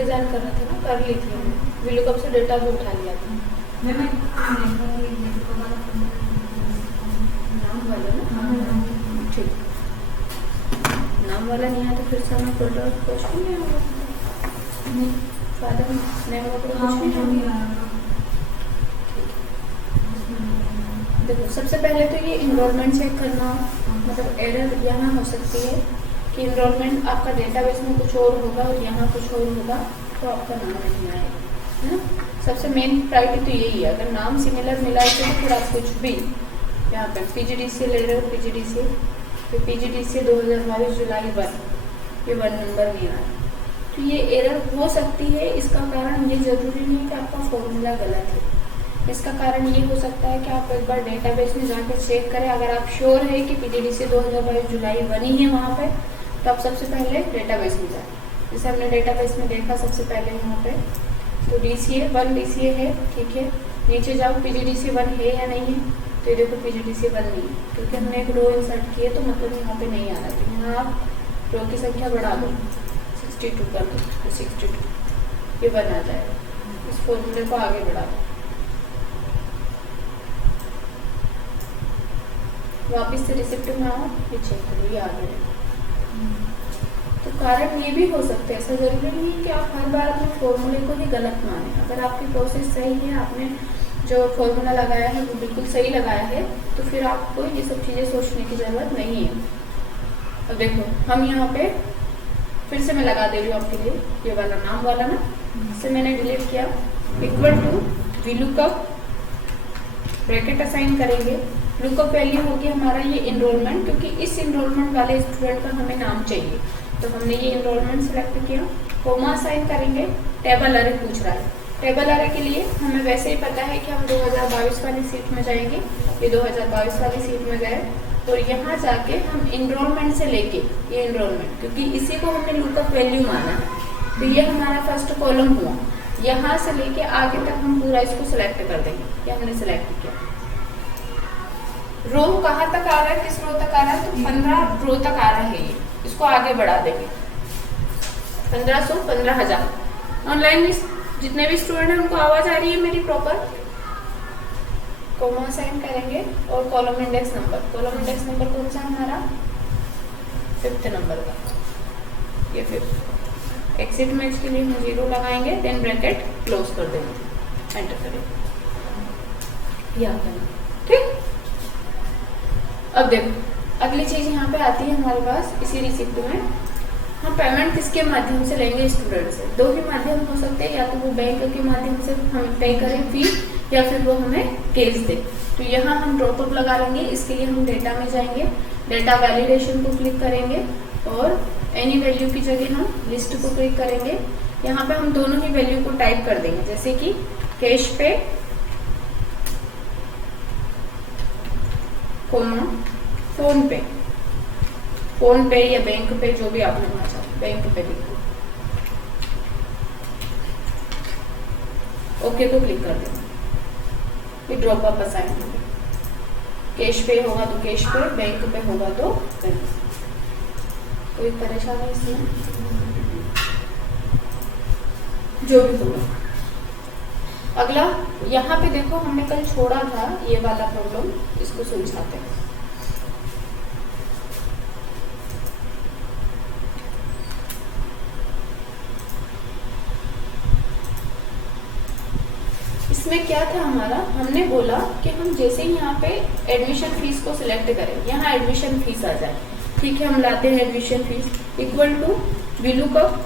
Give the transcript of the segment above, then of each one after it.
Design कर रहा था ना, कर ली थी हमने, VLOOKUP से डेटा भी उठा लिया था। नाम वाला ना, ठीक, नाम वाला नहीं है तो फिर से हमें फोल्डर कुछ भी नहीं होगा, फादर नेम वगैरह कुछ नहीं होगा। देखो सबसे पहले तो ये इनरोलमेंट चेक करना, मतलब एरर यहाँ हो सकती है कि इनरोलमेंट आपका डेटाबेस में कुछ और होगा और यहाँ कुछ और होगा तो आपका नाम नहीं आएगा, है ना। सबसे मेन प्रायोरिटी तो यही है, अगर नाम सिमिलर मिला है तो फिर आप कुछ भी यहाँ पे PGDCA ले रहे हो, PGDCA फिर PGDCA 2022 जुलाई 1, ये 1 नंबर नहीं आ रहा, तो ये एरर हो सकती है। इसका कारण ये जरूरी नहीं कि आपका फॉर्मूला गलत है, इसका कारण ये हो सकता है कि आप एक बार डेटाबेस में जाकर चेक करें। अगर आप श्योर है कि PGDCA 2022 जुलाई 1 ही है वहाँ पे, तो आप सबसे पहले डेटाबेस में जाए। जैसे हमने डेटाबेस में देखा सबसे पहले यहाँ पे, तो DCA 1 DCA है, ठीक है। नीचे जाओ PGDCA 1 है या नहीं है, तो ये देखो PGDCA 1 नहीं है, क्योंकि हमने एक रो इंसर्ट किए तो मतलब यहाँ पे नहीं आ रहा। तो यहाँ आप रो की संख्या बढ़ा दो, 62 कर दो, तो 62 ये 1 आ जाएगा। इस फॉर्मूले को आगे बढ़ा दो, वापिस से रिसिप्ट में आओ, ये चेक करो, ये आ गया। तो कारण ये भी हो सकता है, ऐसा जरूरी नहीं है कि आप हर बार अपने फॉर्मूले को ही गलत माने। अगर आपकी प्रोसेस सही है, आपने जो फॉर्मूला लगाया है वो बिल्कुल सही लगाया है, तो फिर आपको ये सब चीज़ें सोचने की ज़रूरत नहीं है। अब देखो हम यहाँ पे फिर से मैं लगा दे रही हूँ आपके लिए, ये वाला नाम वाला ना, इसे मैंने डिलीट किया, equal to VLOOKUP, bracket assign करेंगे। लुकअप वैल्यू होगी हमारा ये इनरोलमेंट, क्योंकि इस इनरोलमेंट वाले स्टूडेंट का हमें नाम चाहिए, तो हमने ये इनरोलमेंट सेलेक्ट किया। कोमा असाइन करेंगे, टेबल अरे पूछ रहा है। टेबल अरे के लिए हमें वैसे ही पता है कि हम 2022 वाली सीट में जाएंगे, ये 2022 वाली सीट में गए, तो यहाँ जाके हम इनरोलमेंट से लेके ये इनरोलमेंट, क्योंकि इसी को हमने लुकअप वैल्यू माना है, तो ये हमारा फर्स्ट कॉलम हुआ। यहाँ से लेके आगे तक हम पूरा इसको सिलेक्ट कर देंगे, ये हमने सिलेक्ट किया। रो कहाँ तक आ रहा है, किस रो तक आ रहा है, तो 15 रो तक आ रहा है ये, इसको आगे बढ़ा देंगे 1500 15,000। ऑनलाइन में जितने भी स्टूडेंट हैं उनको आवाज आ रही है मेरी प्रॉपर। कोमा असाइन करेंगे और column index number, column index number कौन सा हमारा 5th नंबर का, ये 5th। एक्सिट मैच के लिए हम 0 लगाएंगे, देन ब्रैकेट क्लोज कर देंगे, एंटर करेंगे, ठीक। अब देखो अगली चीज यहाँ पे आती है हमारे पास इसी रिसिप्ट में, हम पेमेंट किसके माध्यम से लेंगे स्टूडेंट से। 2 ही माध्यम हो सकते हैं, या तो वो बैंक के माध्यम से हम पे करें फी, या फिर वो हमें कैश दे। तो यहाँ हम ड्रॉपअप लगा लेंगे, इसके लिए हम डेटा में जाएंगे, डेटा वैलिडेशन को क्लिक करेंगे और एनी वैल्यू की जगह हम लिस्ट को क्लिक करेंगे। यहाँ पे हम दोनों ही वैल्यू को टाइप कर देंगे, जैसे कि कैश पे कोमा फोन पे, फोन पे या बैंक पे, जो भी आप लिखना चाहो, बैंक पे लिखो, ओके को क्लिक कर देना, ये ड्रॉप अप असाइन होगा। कैश पे होगा तो कैश पे, बैंक पे होगा तो बैंक। कोई परेशानी इसमें, जो भी होगा। अगला यहाँ पे देखो हमने कल छोड़ा था ये वाला प्रॉब्लम, इसको सुलझाते हैं। इसमें क्या था हमारा, हमने बोला कि हम जैसे ही यहाँ पे एडमिशन फीस को सिलेक्ट करें, यहाँ एडमिशन फीस आ जाए, ठीक है। हम लाते हैं admission fee equal to VLOOKUP,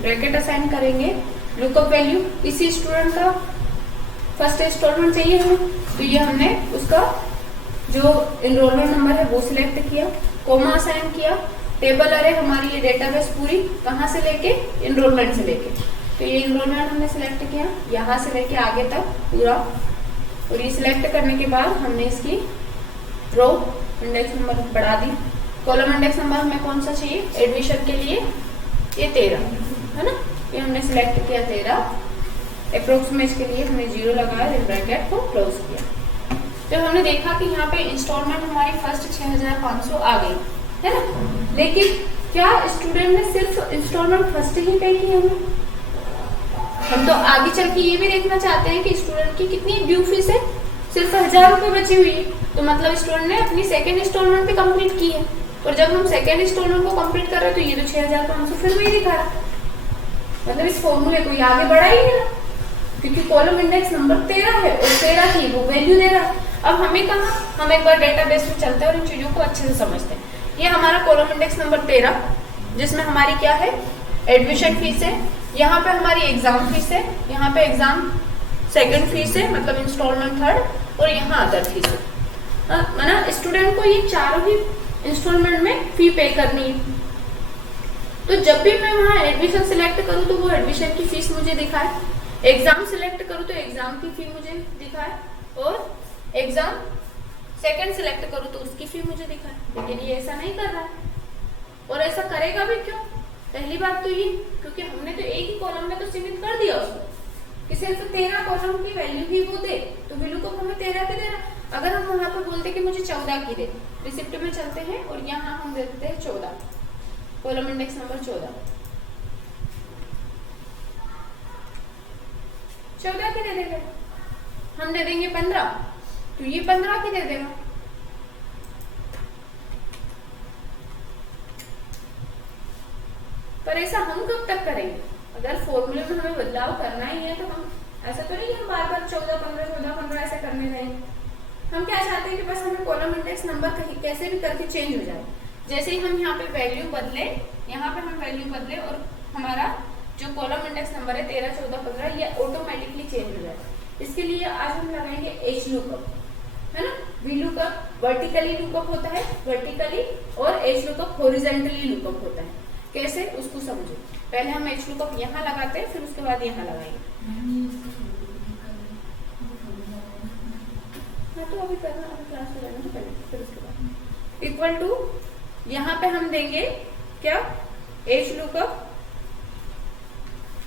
bracket assign करेंगे, लुकअप वैल्यू इसी स्टूडेंट का फर्स्ट इंस्टॉलमेंट चाहिए हमें, तो ये हमने उसका जो एनरोलमेंट नंबर है वो सिलेक्ट किया, कोमा असाइन किया, टेबल अरे हमारी ये डेटाबेस पूरी कहाँ से लेके, एनरोलमेंट से लेके, तो ये एनरोलमेंट हमने सिलेक्ट किया, यहाँ से लेके आगे तक पूरा। और ये सिलेक्ट करने के बाद हमने इसकी रो इंडेक्स नंबर बढ़ा दी। कॉलम इंडेक्स नंबर हमें कौन सा चाहिए एडमिशन के लिए, ये 13 है ना, ये हमने सिलेक्ट किया 13। अप्रोक्सीमेट के लिए हमने 0 लगाया, फिर ब्रैकेट को क्लोज किया। जब हमने देखा कि यहाँ पे इंस्टॉलमेंट हमारी फर्स्ट 6,500 आ गई है ना, लेकिन क्या स्टूडेंट ने सिर्फ इंस्टॉलमेंट फर्स्ट ही पे की है, हम तो आगे चल के ये भी देखना चाहते हैं कि स्टूडेंट की कितनी ड्यू फीस है, सिर्फ 1000 रुपए बची हुई है, तो मतलब स्टूडेंट ने अपनी सेकेंड इंस्टॉलमेंट भी कंप्लीट की है। और जब हम सेकेंड इंस्टॉलमेंट को कंप्लीट कर रहे हैं तो ये तो 6500 फिर वही दिखा रहा, मतलब इस फॉर्मूले को ये आगे बढ़ा ही नहीं, क्योंकि कॉलम इंडेक्स नंबर 13 है और 13 की वो वैल्यू दे रहा है। अब हमें कहा, हम एक बार डेटाबेस में चलते हैं और इन चीजों को अच्छे से समझते हैं। ये हमारा कॉलम इंडेक्स नंबर 13, जिसमें हमारी क्या है, एडमिशन फीस है, यहाँ पे हमारी एग्जाम फीस है, यहाँ पे एग्जाम सेकंड फीस है मतलब इंस्टॉलमेंट थर्ड, और यहाँ अदर फीस है। मतलब स्टूडेंट को ये चारों ही इंस्टॉलमेंट में फी पे करनी है। तो जब भी मैं वहाँ एडमिशन सिलेक्ट करूँ तो वो एडमिशन की फीस मुझे दिखाए, एग्जाम सिलेक्ट करूँ तो एग्जाम की फी मुझे दिखाए, और एग्जाम सेकंड सिलेक्ट करूँ तो उसकी फी मुझे दिखाए। लेकिन ये ऐसा नहीं कर रहा है, और ऐसा करेगा भी क्यों? पहली बात तो ये, क्योंकि हमने तो एक ही कॉलम में तो सीमित कर दिया उसको कि सिर्फ 13 कॉलम की वैल्यू ही वो दे, तो वैल्यू को हमें 13 की दे रहा। अगर हम वहां पर बोलते कि मुझे 14 की दे, रिसिप्ट में चलते हैं और यहाँ हम देते हैं 14, कॉलम इंडेक्स नंबर 14 की दे देंगे, हम दे देंगे 15, तो ये 15 की दे देगा। पर ऐसा हम कब तक करेंगे? अगर फॉर्मूले में हमें बदलाव करना ही है तो हम ऐसा तो नहीं हम बार बार 14 15 14 15 ऐसे करने रहेंगे। हम क्या चाहते हैं कि बस हमें कॉलम इंडेक्स नंबर कहीं कैसे भी करके चेंज हो जाए। जैसे ही हम यहाँ पे वैल्यू बदले, यहाँ पे हम वैल्यू बदले और हमारा जो कॉलम इंडेक्स नंबर है 13 14 15 ये ऑटोमेटिकली चेंज हो जाए। इसके लिए आज हम लगाएंगे एच लुकअप, है ना। वी लुकअप वर्टिकली लुकअप होता है, वर्टिकली, और एच लुकअप हॉरिजॉन्टली लुकअप होता है। कैसे, उसको समझो। पहले हम एच लुकअप यहाँ लगाते हैं, फिर उसके बाद यहाँ लगाएंगे। हाँ तो अभी करना, अभी क्लास में रहना तो पहले, फिर उसके बाद इक्वल टू यहाँ पे हम देंगे क्या, एच लुकअप,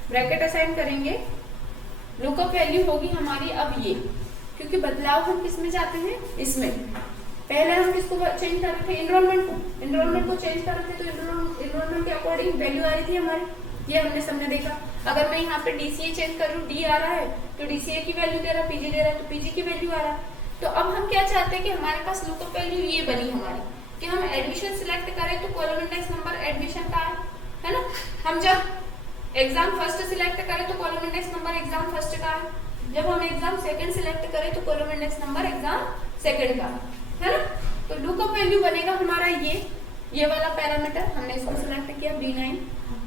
ब्रैकेट असाइन करेंगे, लुकअप वैल्यू होगी हमारी अब ये, क्योंकि बदलाव हम किस में जाते हैं, इसमें। पहले हम किसको चेंज कर रहे थे, एनरोलमेंट को चेंज कर रहे थे, तो एनरोलमेंट के अकॉर्डिंग वैल्यू आ रही थी हमारी, ये हमने सबने देखा। अगर मैं यहाँ पे डीसीए चेंज कर रही हूँ, डी आ रहा है तो डीसीए की वैल्यू दे रहा है, पीजी दे रहा है तो पीजी की वैल्यू आ रहा है। तो अब हम क्या चाहते हैं कि हमारे पास लुकअप वैल्यू ये बनी हमारी, कि हम एडमिशन सिलेक्ट करें तो कॉलम इंडेक्स नंबर एडमिशन का है ना। हम जब एग्जाम फर्स्ट सिलेक्ट करें तो column index number exam first का है, जब हम एग्जाम सेकंड सिलेक्ट करें तो column index number exam second का है ना। तो लुकअप वैल्यू बनेगा हमारा ये वाला पैरामीटर, हमने इसको सिलेक्ट किया B9,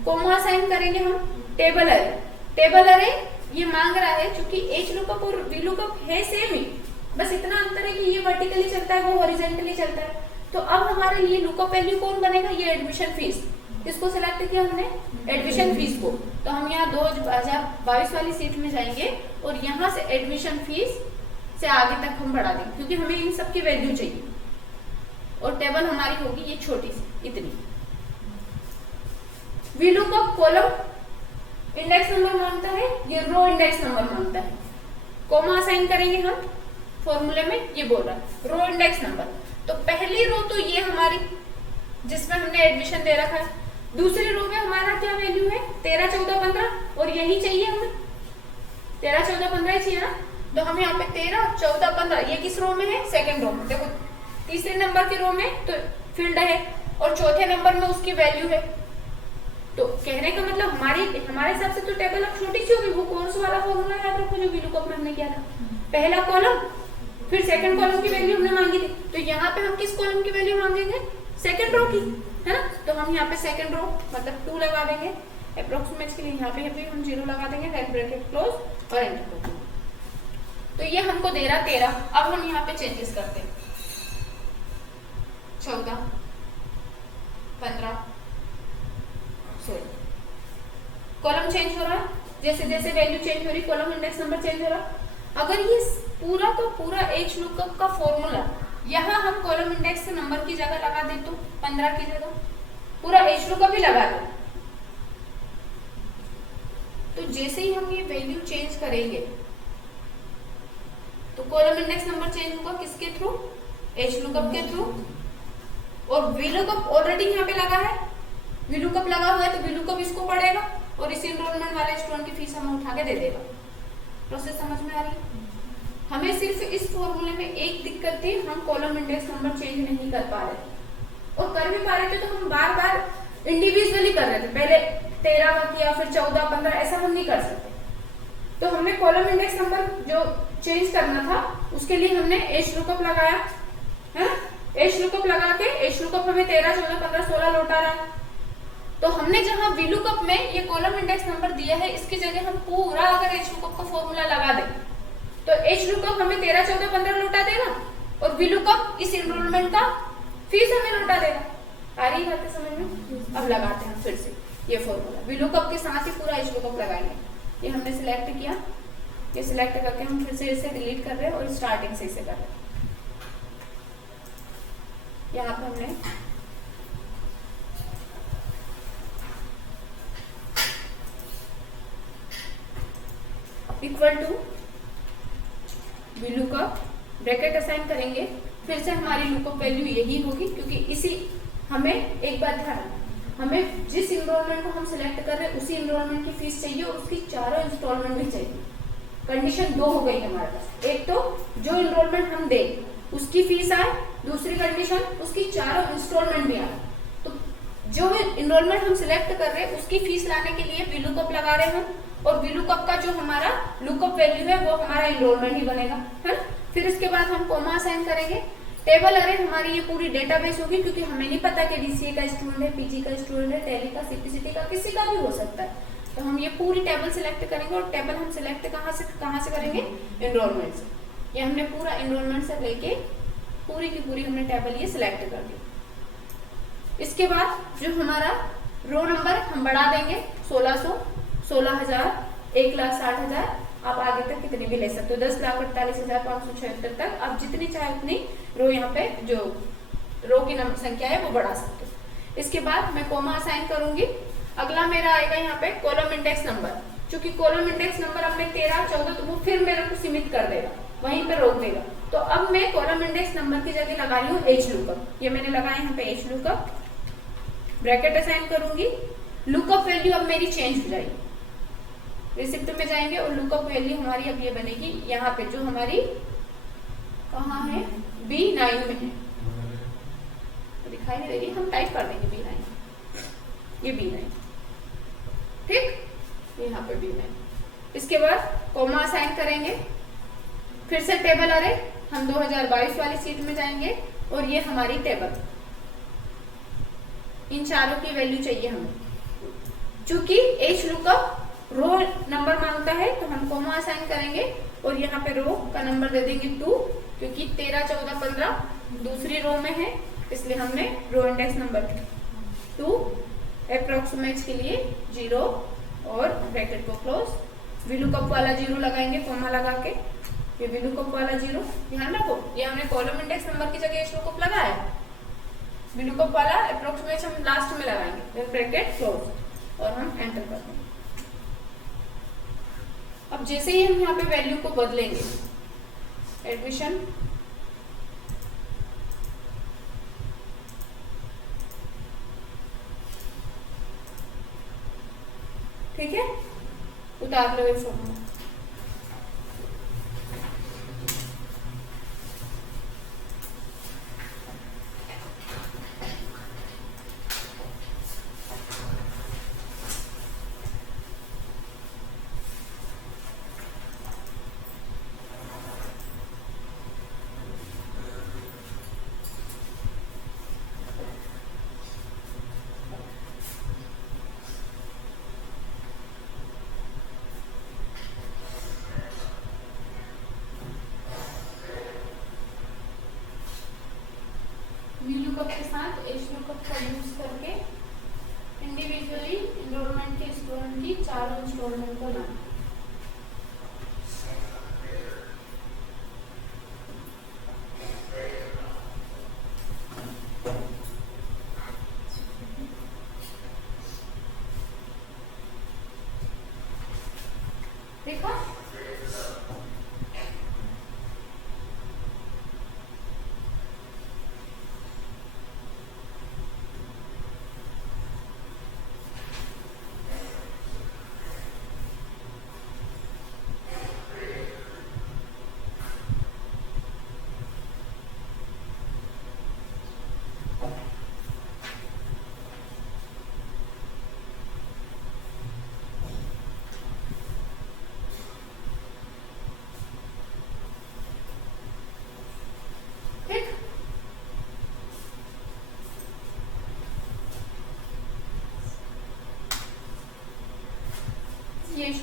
कोमा साइन करेंगे हम टेबल अरे ये मांग रहा है, क्योंकि एच लुकअप और वी लुकअप है सेम ही, बस इतना अंतर है कि ये वर्टिकली चलता है, वो हॉरिजॉन्टली चलता है। तो अब हमारे लिए लुकअप वैल्यू कौन बनेगा, ये एडमिशन फीस, किसको सिलेक्ट किया हमने, एडमिशन फीस को। तो हम यहाँ 2022 वाली सीट में जाएंगे और यहाँ से एडमिशन फीस से आगे तक हम बढ़ा देंगे, क्योंकि हमें इन सब की वैल्यू चाहिए। और टेबल हमारी होगी ये छोटी सी इतनी। V lookup column index number मांगता है, ये रो इंडेक्स नंबर मांगता है, कोमा असाइन करेंगे हम फॉर्मूले में, ये बोल रहा है रो इंडेक्स नंबर। तो पहली रो तो ये हमारी जिसमें हमने एडमिशन दे रखा है, दूसरी रो में हमारा क्या वैल्यू है 13 14 15, और यही चाहिए हमें 13 14 15 ही चाहिए ना। तो हम यहाँ पे 13 14 15 ये किस रो में है, सेकंड रो में। देखो तीसरे नंबर की रो में तो फील्ड है और चौथे नंबर में उसकी वैल्यू है। तो कहने का मतलब हमारे हिसाब से तो टेबल अब छोटी सी होगी, वो कोर्स वाला फॉर्मूला याद रखो जो वीलुकअप में हमने किया था, पहला कॉलम फिर सेकंड कॉलम की वैल्यू हमने मांगी थी। तो यहाँ पे हम किस कॉलम की वैल्यू मांगेंगे, सेकंड रो की, है ना। तो हम यहाँ पे सेकंड रो मतलब 2 लगा देंगे अप्रोक्सीमेट के लिए, यहाँ पे भी हम 0 लगा देंगे, देन ब्रैकेट क्लोज और एंटर कर देंगे। तो ये हमको दे रहा 13। अब हम यहाँ पे चेंजेस करते हैं 14 15 16, कॉलम चेंज हो रहा है, जैसे जैसे वैल्यू चेंज हो रही कॉलम इंडेक्स नंबर चेंज हो रहा। अगर ये पूरा का पूरा एच लुकअप का फॉर्मूला यहाँ हम कॉलम इंडेक्स नंबर की जगह लगा दे तो 15 की जगह पूरा एच लुकअप ही लगा दो, तो जैसे ही हम ये वैल्यू चेंज करेंगे तो कॉलम इंडेक्स नंबर चेंज होगा किसके थ्रू, एच लुकअप के थ्रू। और वी लुकअप ऑलरेडी यहाँ पे लगा है, वी लुकअप लगा हुआ है तो वी लुकअप इसको पढ़ेगा और इस इनरोलमेंट वाले स्टूडेंट की फीस हमें उठा के दे देगा। प्रोसेस समझ में आ रही है? हमें सिर्फ इस फॉर्मूले में एक दिक्कत थी, हम कॉलम इंडेक्स नंबर चेंज नहीं कर पा रहे थे, और कर भी पा रहे थे तो हम बार बार इंडिविजुअली कर रहे थे। पहले 13 का किया, फिर 14, 15, ऐसा हम नहीं कर सकते। तो हमने कॉलम इंडेक्स नंबर जो चेंज करना था उसके लिए हमने एच लुकअप लगाया है। एच लुकअप लगा के एच लुकअप हमें 13, 14, 15, 16 लौटा रहा है। तो हमने जहां वी लुकअप में ये कॉलम इंडेक्स नंबर दिया है, इसकी जगह हम पूरा अगर एच लुकअप का फॉर्मूला लगा दें तो एच लुकअप हमें 13, 14, 15 लौटा देगा और वी लुकअप इस इनरोलमेंट का फीस हमें लौटा देगा। आ रही बात है समझ में? अब लगाते हैं फिर से ये फॉर्मूला, वी लुकअप के साथ ही पूरा एच लुकअप लगाएंगे। ये हमने सिलेक्ट किया, ये सिलेक्ट करके हम फिर से इसे डिलीट कर रहे हैं और स्टार्टिंग से इसे कर रहे हैं। यहाँ पर हमने equal to V lookup bracket assign करेंगे। फिर से हमारी लुकअप वैल्यू यही होगी, क्योंकि इसी हमें एक बात ध्यान रखना, हमें जिस इनरोलमेंट को हम सिलेक्ट कर रहे हैं उसी इनरोलमेंट की फीस चाहिए और उसकी चारों इंस्टॉलमेंट भी चाहिए। कंडीशन 2 हो गई हमारे पास, एक तो जो इनरोलमेंट हम दें उसकी फीस आए, दूसरी कंडीशन उसकी चारों इंस्टॉलमेंट भी आए। तो जो इनरोलमेंट हम सिलेक्ट कर रहे हैं उसकी फीस लाने के लिए वी लुकअप लगा रहे हैं हम, और वी लुकअप का जो हमारा लुकअप वैल्यू है वो हमारा इनरोलमेंट ही बनेगा, है ना। फिर उसके बाद हम कोमा असाइन करेंगे। टेबल अरे हमारी ये पूरी डेटाबेस होगी, क्योंकि हमें नहीं पता कि डीसीए का स्टूडेंट है, पीजी का स्टूडेंट है, टैली का, सीपीसीटी का, किसी का भी हो सकता है। तो हम ये पूरी टेबल सिलेक्ट करेंगे, और टेबल हम सिलेक्ट कहाँ से करेंगे? इनरोलमेंट से। ये हमने पूरा इनरोलमेंट से लेके पूरी की पूरी हमने टेबल ये सिलेक्ट कर दी। इसके बाद जो हमारा रो नंबर हम बढ़ा देंगे 1600, 16,000, 1,60,000, आप आगे तक कितनी भी ले सकते हो, 10,48,576 तक आप जितनी चाहे उतनी रो यहाँ पे जो रो की संख्या है वो बढ़ा सकते हो। इसके बाद मैं कोमा असाइन करूंगी। अगला मेरा आएगा यहाँ पे कॉलम इंडेक्स नंबर। चूंकि कॉलम इंडेक्स नंबर अपने 13, 14 तो वो फिर मेरे को सीमित कर देगा, वहीं पे रोक देगा। तो अब मैं कॉलम इंडेक्स नंबर की जगह लगा रही हूँ एच लुकअप। ये मैंने लगाया यहाँ पे एच लुकअप, ब्रैकेट असाइन करूंगी। लुकअप वैल्यू अब मेरी चेंज हो जाएगी, रिसिप्ट में जाएंगे और लुकअप वैल्यू हमारी अब ये बनेगी यहाँ पे, जो हमारी कहाँ है? B9 में है, दिखाई नहीं दे रही, हम टाइप कर देंगे B9, ये B9, ठीक, यहाँ पे B9। इसके बाद कोमा असाइन करेंगे। फिर से टेबल अरे हम 2022 वाली सीट में जाएंगे और ये हमारी टेबल, इन चारों की वैल्यू चाहिए हमें। चूंकि एच लुकअप रो नंबर मांगता है तो हम कोमा असाइन करेंगे और यहाँ पे रो का नंबर दे देंगे 2, क्योंकि 13, 14, 15 दूसरी रो में है, इसलिए हमने रो इंडेक्स नंबर 2, अप्रोक्सीमेट के लिए 0 और ब्रैकेट को क्लोज। वी लुकअप वाला 0 लगाएंगे कोमा लगा के, ये वी लुकअप वाला 0, ध्यान रखो ये हमने कॉलम इंडेक्स नंबर की जगह एच लुकअप लगाया, वी लुकअप वाला अप्रोक्सीमेट हम लास्ट में लगाएंगे, फिर ब्रैकेट क्लोज और हम एंटर कर देंगे। अब जैसे ही हम यहाँ पे वैल्यू को बदलेंगे, एडमिशन ठीक है, उतार लो ये फॉर्मूला। के साथ एच लुकअप का यूज करके इंडिविजुअली इनरोलमेंट के स्टूडेंट की चारों इंस्टॉलमेंट को लाना। देखा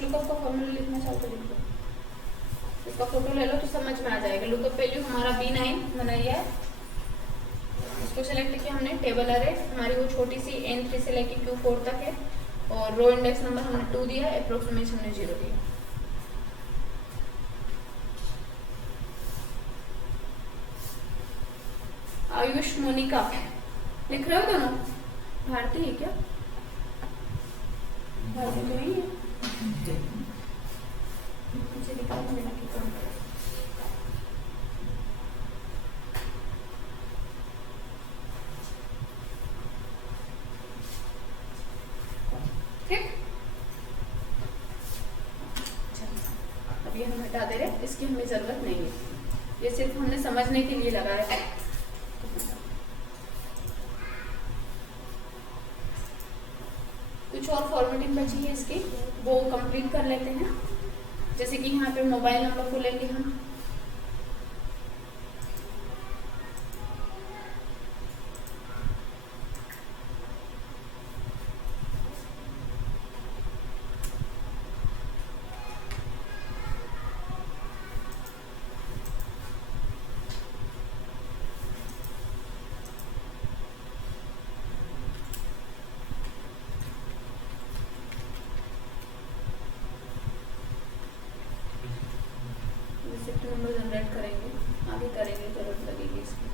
लुकअप का फॉर्मूला लिखना चाहो तो लिख लो, इसका फोटो ले लो तो समझ में आ जाएगा। लुकअप वैल्यू हमारा B9 बनाया है, इसको सेलेक्ट किया हमने। टेबल अरे हमारी वो छोटी सी N3 से लेके Q4 तक है, और रो इंडेक्स नंबर हमने 2 दिया, अप्रोक्सीमेशन हमने 0 दिया। आयुष मोनिका लिख रहे हो दोनों? भारती है क्या? भारती तो नहीं है, मुझे दिखा देना कि कौन है। ठीक, अब ये हम हटा दे रहे, इसकी हमें जरूरत नहीं है, ये सिर्फ हमने समझने के लिए लगाया है। कुछ और फॉर्मेटिंग बची है इसकी, वो कंप्लीट कर लेते हैं। जैसे कि यहाँ पे मोबाइल नंबर को लेंगे हम, नंबर जनरेट करेंगे, आगे करेंगे, जरूरत लगेगी इसकी।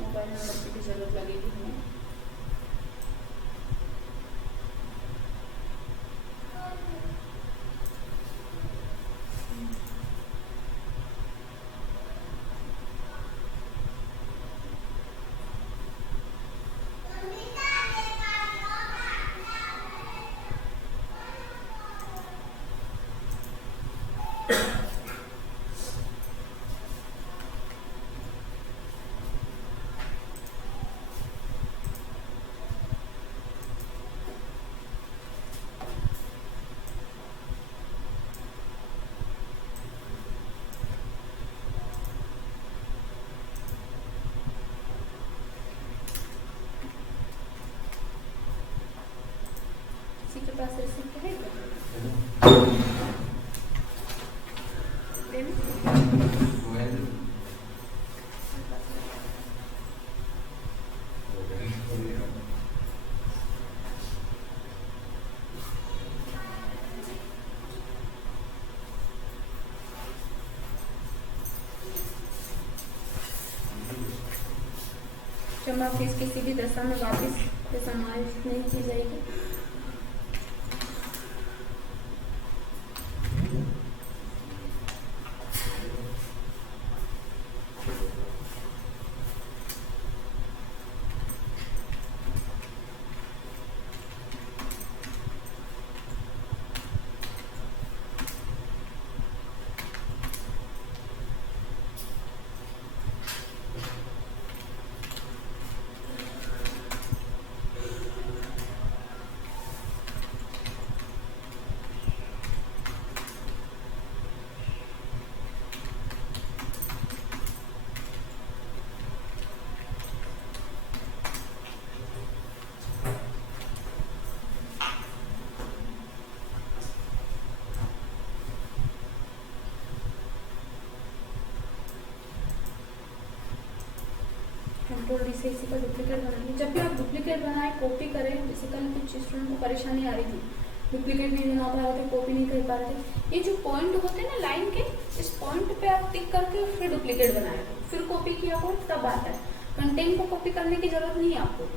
मोबाइल नंबर की भी जरूरत लगेगी हमें। किसी के पास रिसिप्ट है क्या? जमा फीस किसी भी दशा में वापस समायोजित नहीं की जाएगी। कंट्रोल डी से इसी का डुप्लीकेट बनाएंगे। जब भी आप डुप्लीकेट बनाए, कॉपी करें, जैसे कल कुछ स्टूडेंट को परेशानी आ रही थी, डुप्लीकेट नहीं बना पा रहे थे, कॉपी नहीं कर पा रहे थे। ये जो पॉइंट होते हैं ना लाइन के, इस पॉइंट पे आप टिक करके फिर डुप्लीकेट बनाया, फिर कॉपी किया हो तब आता है। कंटेंट को कॉपी करने की जरूरत नहीं है आपको।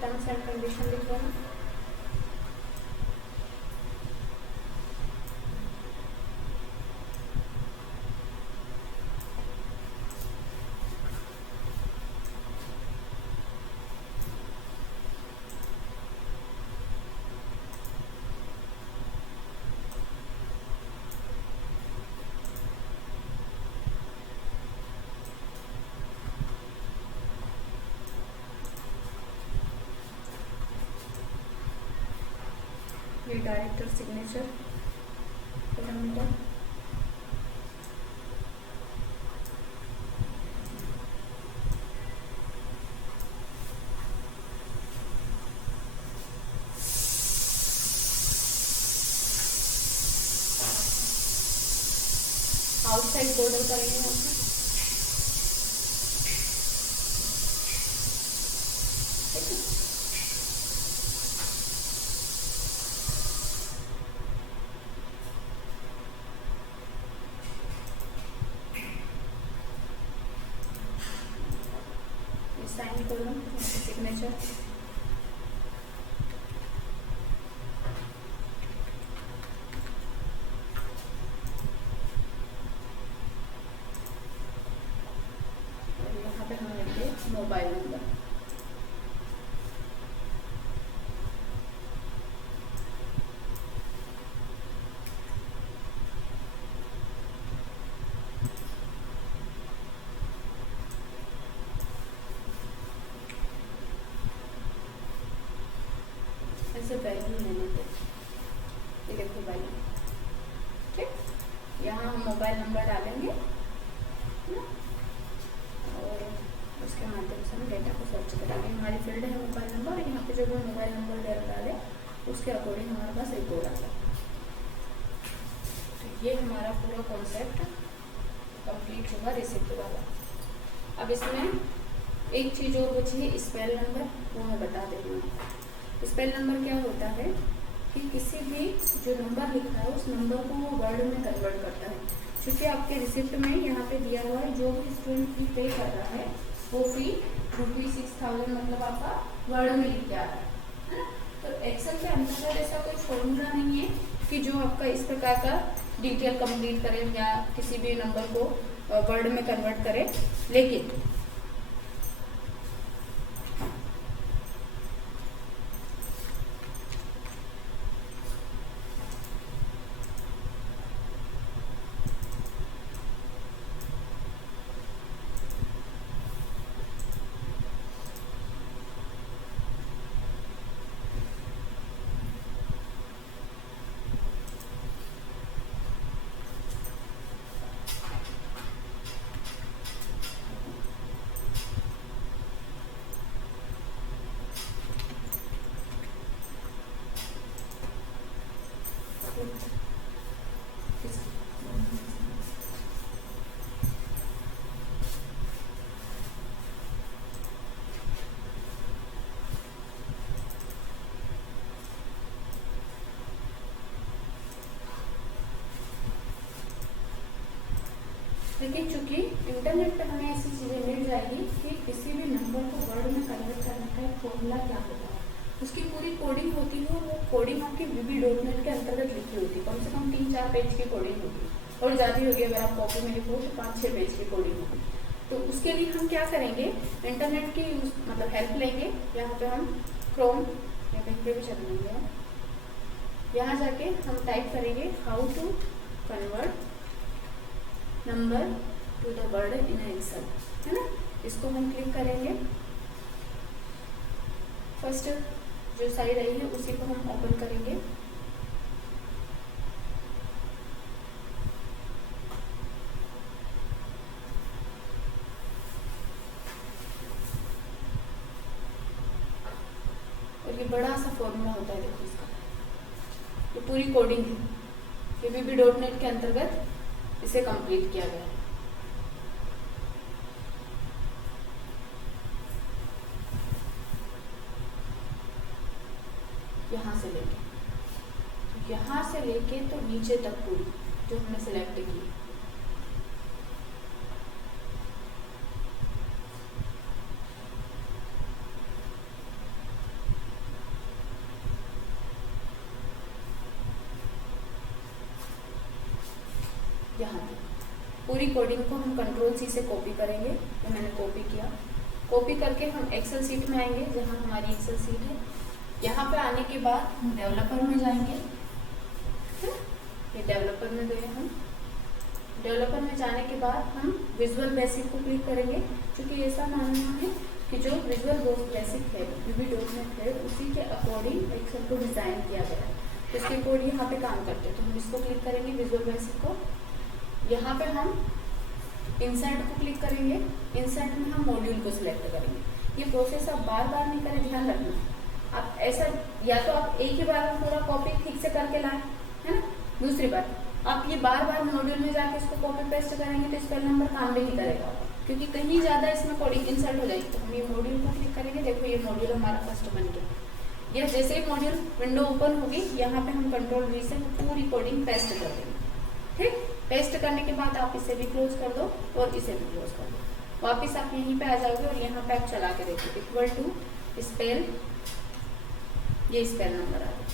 टर्म्स एंड कंडीशन लिख रहा हूँ। ये director signature parameter, outside border करेंगे यहाँ पे। ठीक है, साइन करो सिग्नेचर। और यहाँ पे हम लेंगे मोबाइल नंबर। ऐसे वैल्यू लेने पे ये देखो वैल्यू। ठीक, यहाँ हम मोबाइल नंबर डालेंगे ना, और उसके माध्यम से हम डेटा को सर्च करेंगे। हमारी फील्ड है मोबाइल नंबर, यहाँ पे जो भी मोबाइल नंबर डाले उसके अकॉर्डिंग हमारे पास एक कोड आता है। तो ये हमारा पूरा कॉन्सेप्ट कंप्लीट होगा रिसिप्ट वाला। अब इसमें एक चीज़ और बची है, स्पेल नंबर, वो मैं बता दे रही हूँ। स्पेल नंबर क्या होता है कि किसी भी जो नंबर लिखा है उस नंबर को वो वर्ड में कन्वर्ट करता है। क्योंकि आपके रिसिप्ट में यहाँ पे दिया हुआ है जो भी स्टूडेंट फी पे कर रहा है वो फी ₹6000 मतलब आपका वर्ड में लिख के आ रहा है ना। तो एक्सेल के अंतर्गत ऐसा कोई फॉर्मूला नहीं है कि जो आपका इस प्रकार का डिटेल कंप्लीट करे या किसी भी नंबर को वर्ड में कन्वर्ट करे, लेकिन लेकिन चूंकि इंटरनेट पे हमें ऐसी चीज़ें मिल जाएगी कि किसी भी नंबर को वर्ड में कन्वर्ट करने का एक फॉर्मूला क्या होता है, उसकी पूरी कोडिंग होती है। वो कोडिंग आपकी VB.NET के अंतर्गत लिखी होती है। कम से कम 3-4 पेज की कोडिंग होगी और ज़्यादा होगी। अगर आप कॉपी में लिखो तो 5-6 पेज की कोडिंग होगी। तो उसके लिए हम क्या करेंगे, इंटरनेट की मतलब हेल्प लेंगे। यहाँ पे हम क्रोम या कहीं पे भी चल लेंगे, यहाँ जाके हम टाइप करेंगे how to convert number to the word in Excel, है ना। इसको हम क्लिक करेंगे। फर्स्ट जो साइड आई है उसी को हम ओपन करेंगे। और ये बड़ा सा फॉर्मूला होता है, देखो इसका ये पूरी कोडिंग है। ये VB.NET के अंतर्गत इसे कंप्लीट किया गया है। यहाँ से लेके तो नीचे तक पूरी जो हमने सिलेक्ट की। यहाँ तक पूरी कोडिंग को हम कंट्रोल सी से कॉपी करेंगे। तो मैंने कॉपी किया, कॉपी करके हम एक्सेल सीट में आएंगे जहाँ हमारी एक्सेल सीट है। यहाँ पे आने के बाद हम डेवलपर में जाएंगे, ये डेवलपर में गए हम। डेवलपर में जाने के बाद हम विजुअल बेसिक को क्लिक करेंगे, क्योंकि ऐसा मानना है कि जो विजुअल बेसिक है VB.NET है उसी के अकॉर्डिंग एक्सेल को डिज़ाइन किया गया है, तो इसके कोड यहाँ पे काम करते हैं। तो हम इसको क्लिक करेंगे विजुअल बेसिक को। यहाँ पे हम इंसर्ट को क्लिक करेंगे, इंसर्ट में हम मॉड्यूल को सिलेक्ट करेंगे। ये प्रोसेस आप बार बार नहीं करें, ध्यान रखना। आप ऐसा या तो आप एक ही बार में पूरा कॉपी ठीक से करके लाएं, है ना। दूसरी बात, आप ये बार बार मॉड्यूल में जाके इसको कॉपी पेस्ट करेंगे तो स्पेल नंबर काम भी नहीं करेगा, क्योंकि कहीं ज़्यादा इसमें कोडिंग इंसर्ट हो जाएगी। तो हम ये मॉड्यूल को क्लिक करेंगे। देखो ये मॉड्यूल हमारा फर्स्ट बन गया। यह जैसे ही मॉड्यूल विंडो ओपन होगी, यहाँ पे हम कंट्रोल V से पूरी कोडिंग पेस्ट कर देंगे। ठीक, पेस्ट करने के बाद आप इसे भी क्लोज कर दो और इसे भी क्लोज कर दो। वापिस आप यहीं पे आ जाओगे और यहाँ पे आप चला के देखो इक्वल टू स्पेल, ये स्पेल नंबर आ गया।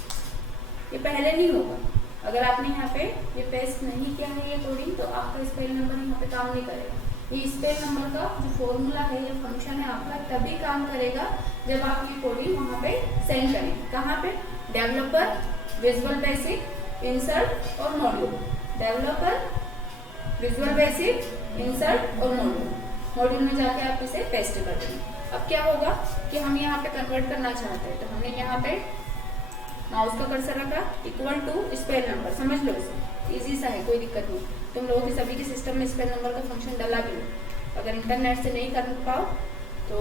ये पहले नहीं होगा अगर आपने यहाँ पे ये पेस्ट नहीं किया है ये कोडिंग, तो आपका स्पेल नंबर यहाँ पे काम नहीं करेगा। ये स्पेल नंबर का जो फॉर्मूला है या फंक्शन है आपका तभी काम करेगा जब आप ये कोडिंग वहाँ पे सेंड करें। कहाँ पे? डेवलपर, विजुअल बेसिक, इंसर्ट और module. Developer, visual basic, insert और मॉड्यूल। मॉड्यूल में जाके आप इसे पेस्ट कर देंगे। अब क्या होगा कि हम यहाँ पे कन्वर्ट करना चाहते हैं, तो हमने यहाँ पे माउस का कर्सर रखा, इक्वल टू स्पेल नंबर। समझ लो इसे, इजी सा है, कोई दिक्कत नहीं। तुम लोगों के सभी के सिस्टम में स्पेल नंबर का फंक्शन डाला भी हो। अगर इंटरनेट से नहीं कर पाओ तो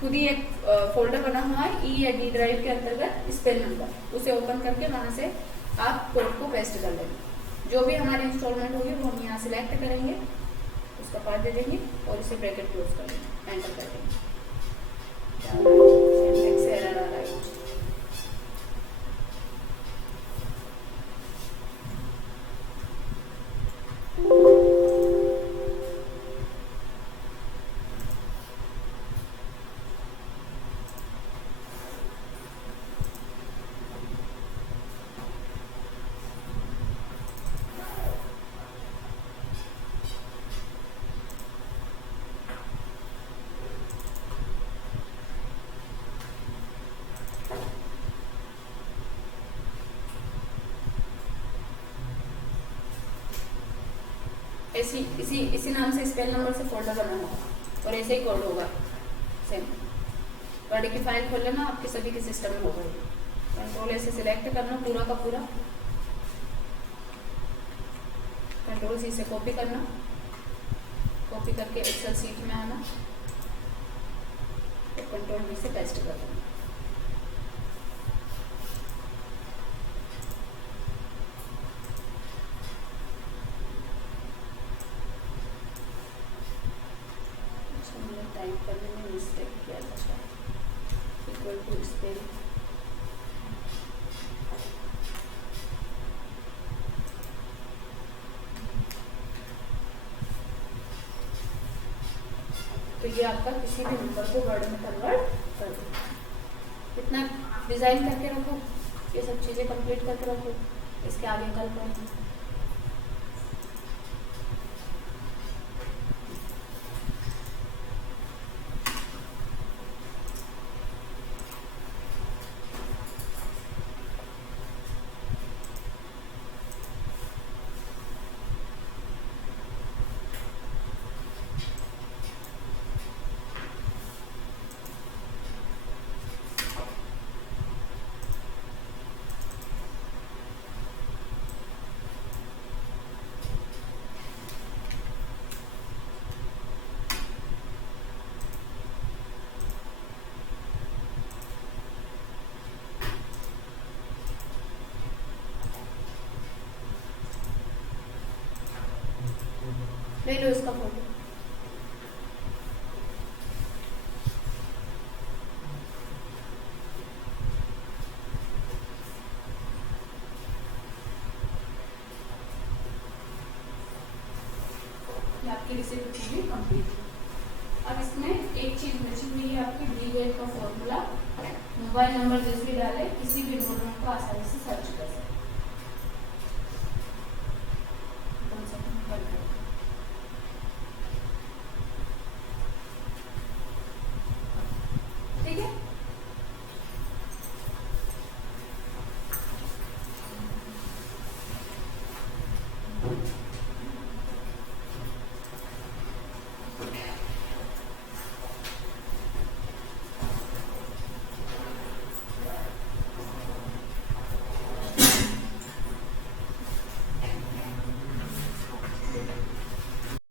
खुद ही एक फोल्डर बना हुआ है E या D ड्राइव के अंतर्गत स्पेल नंबर, उसे ओपन करके वहाँ से आप कोड को पेस्ट कर लेंगे। जो भी हमारी इंस्टॉलमेंट होगी वो हम यहाँ सिलेक्ट करेंगे, उसका पार्ट दे देंगे और इसे ब्रैकेट क्लोज कर देंगे, एंटर कर देंगे। एरर आ रहा है। इसी नाम से स्पेल नंबर से फोल्डर बना होगा और ऐसे ही कोड होगा सेम। वर्ड की फाइल खोल लेना, आपके सभी के सिस्टम में होगा। कंट्रोल ऐसे सिलेक्ट करना पूरा का पूरा, कंट्रोल सी से कॉपी करना, कॉपी करके एक्सेल सीट में आना और कंट्रोल V से पेस्ट कर देना। टाइप करने में मिस्टेक किया था, इक्वल टू स्पेल तो ये आपका किसी भी नंबर को वर्ड में कन्वर्ट कर दो। इतना डिजाइन करके रखो, ये सब चीजें कंप्लीट करके रखो, इसके आगे कल पढ़ेंगे। ले लो इसका फोटो। आपकी रेसिपी भी कंप्लीट। अब इसमें एक चीज बची हुई है आपकी DGET का फॉर्मूला। मोबाइल नंबर जैसे डाले किसी भी एनरोलमेंट को आसानी से सर्च कर सकते हैं। वेलकम।